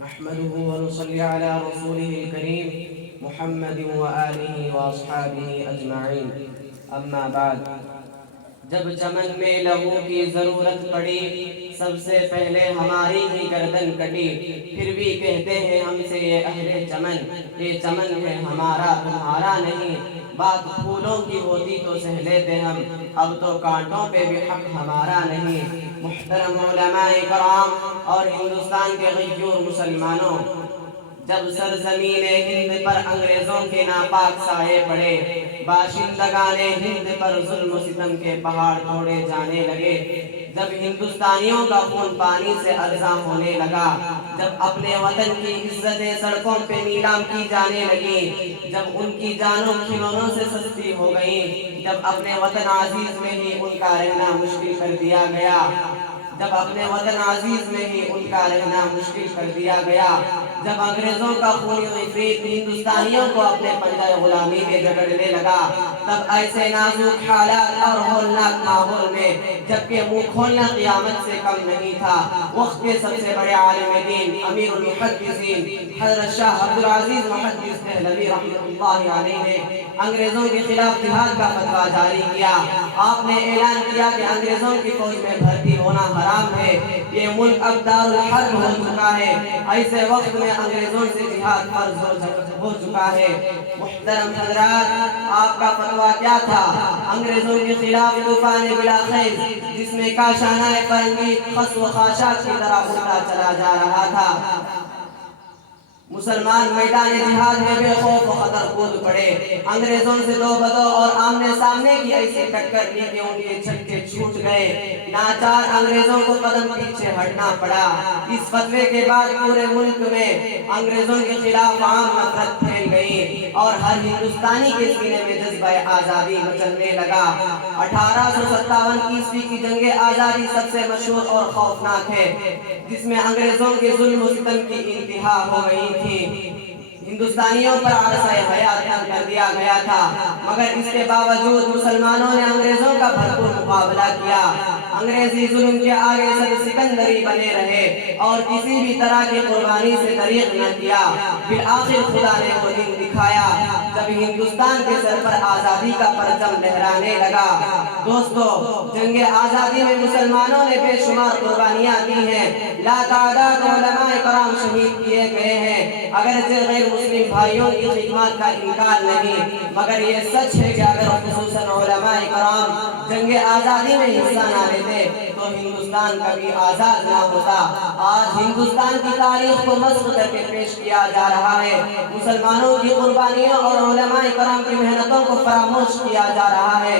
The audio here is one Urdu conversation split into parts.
نحمده ونصلي على رسوله الكريم محمد وآله وأصحابه أجمعين اما بعد۔ جب چمن میں لہو کی ضرورت پڑی سب سے پہلے ہماری ہی گردن کٹی، پھر بھی کہتے ہیں ہم سے یہ اہل چمن، یہ چمن ہے ہمارا تمہارا نہیں۔ بات پھولوں کی ہوتی تو سہ لیتے ہم، اب تو کانٹوں پہ بھی حق ہمارا نہیں۔ محترم علماء کرام اور ہندوستان کے غیور مسلمانوں، جب سرزمین ہند پر انگریزوں کے ناپاک سائے پڑے، باشندگان ہند پر ظلم و ستم کے پہاڑ توڑے جانے لگے، جب ہندوستانیوں کا خون پانی سے ارزاں ہونے لگا، جب اپنے وطن کی عزتیں سڑکوں پہ نیلام کی جانے لگی، جب ان کی جانوں کھلونوں سے سستی ہو گئیں، جب اپنے وطن عزیز میں ہی ان کا رہنا مشکل کر دیا گیا، جب اپنے وطن عزیز میں ہی ان کا رہنا مشکل کر دیا گیا، جب انگریزوں کا خونی عفریت ہندوستانیوں کو اپنے پنجہ غلامی میں جکڑنے لگا، تب ایسے نازک حالات اور ہولناک ماحول میں جبکہ منہ کھولنا قیامت سے کم نہیں تھا، وقت کے سب سے بڑے عالم دین امیر المحدثین حضرت شاہ عبدالعزیز محدث دہلوی رحمۃ اللہ علیہ نے انگریزوں کے خلاف جہاد کا فتویٰ جاری کیا۔ آپ نے اعلان کیا کہ انگریزوں کی فوج میں بھرتی ہونا حرام ہے، یہ ملک اب دار الحرب ہو چکا ہے، ایسے وقت میں انگریزوں سے جہاد فرض ہو چکا ہے۔ محترم حضرات، آپ کا فتویٰ کیا تھا؟ انگریزوں کے خلاف طوفان بلاخیز، جس میں کاشانہ فرنگی خس و خاشاک کی طرح اڑتا چلا جا رہا تھا۔ مسلمان میدان جہاد میں بے خوف و خطر کود پڑے، انگریزوں سے دو بدو اور آمنے سامنے کی ایسی ٹکر لی کہ ان کے چھکے چھوٹ گئے، ناچار انگریزوں کو قدم پیچھے ہٹنا پڑا۔ اس فتوے کے بعد پورے ملک میں انگریزوں کے خلاف عام نفرت پھیل گئی اور ہر ہندوستانی کے سینے میں جذبہ آزادی مچلنے لگا۔ 1857 عیسوی کی جنگ آزادی سب سے مشہور اور خوفناک ہے، جس میں انگریزوں کے ظلم و ستم کی انتہا ہو گئی تھی، ہندوستانیوں پر عرصہ حیات تنگ کر دیا گیا تھا، مگر اس کے باوجود مسلمانوں نے انگریزوں کا بھرپور مقابلہ کیا۔ انگریزی ظلم کے آگے سب سکندری بنے رہے اور کسی بھی طرح کی قربانی سے دریغ نہ کیا۔ بالآخر خدا نے وہ دن دکھایا جب ہندوستان کے سر پر آزادی کا پرچم لہرانے لگا۔ دوستو، جنگ آزادی میں مسلمانوں نے بے شمار قربانیاں دی ہیں، لاتعداد علماء کرام شہید کیے گئے ہیں، اگرچہ غیر مسلم بھائیوں کی خدمات کا انکار نہیں، مگر یہ سچ ہے کہ اگر خصوصاً علماء کرام جنگ آزادی میں حصہ نہ لیتے تو ہندوستان کبھی آزاد نہ ہوتا۔ آج ہندوستان کی تاریخ کو مسخ کر کے پیش کیا جا رہا ہے، مسلمانوں کی قربانیوں اور علماء کرام کی محنتوں کو فراموش کیا جا رہا ہے۔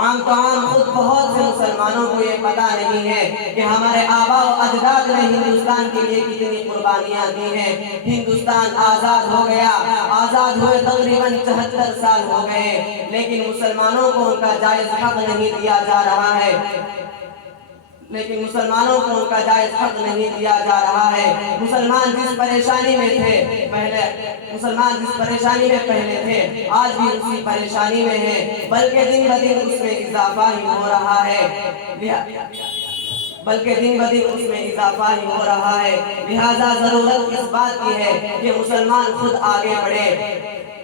عام تو عام خود بہت سے مسلمانوں کو یہ پتہ نہیں ہے کہ ہمارے آباء و اجداد نے ہندوستان کے لیے کتنی قربانیاں دی ہیں۔ ہندوستان آزاد ہو گیا، آزاد ہوئے تقریباً 74 سال ہو گئے، لیکن مسلمانوں کو ان کا جائز حق نہیں دیا جا رہا ہے، مسلمان جس پریشانی میں پہلے تھے آج بھی اسی پریشانی میں ہیں، بلکہ دن بدن اس میں اضافہ ہی ہو رہا ہے، لہذا ضرورت اس بات کی ہے کہ مسلمان خود آگے بڑھے،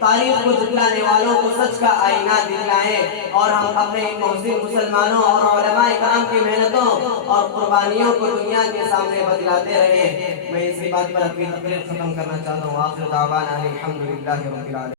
تاریخ کو جھٹلانے والوں کو سچ کا آئینہ دکھلائیں اور ہم اپنے محسن مسلمانوں اور علماء کرام کی محنتوں اور قربانیوں کو دنیا کے سامنے بتلاتے رہیں۔ میں اسی بات پر اپنی تقریر ختم کرنا چاہتا ہوں۔ آخر دعوانا الحمدللہ رب العالمین۔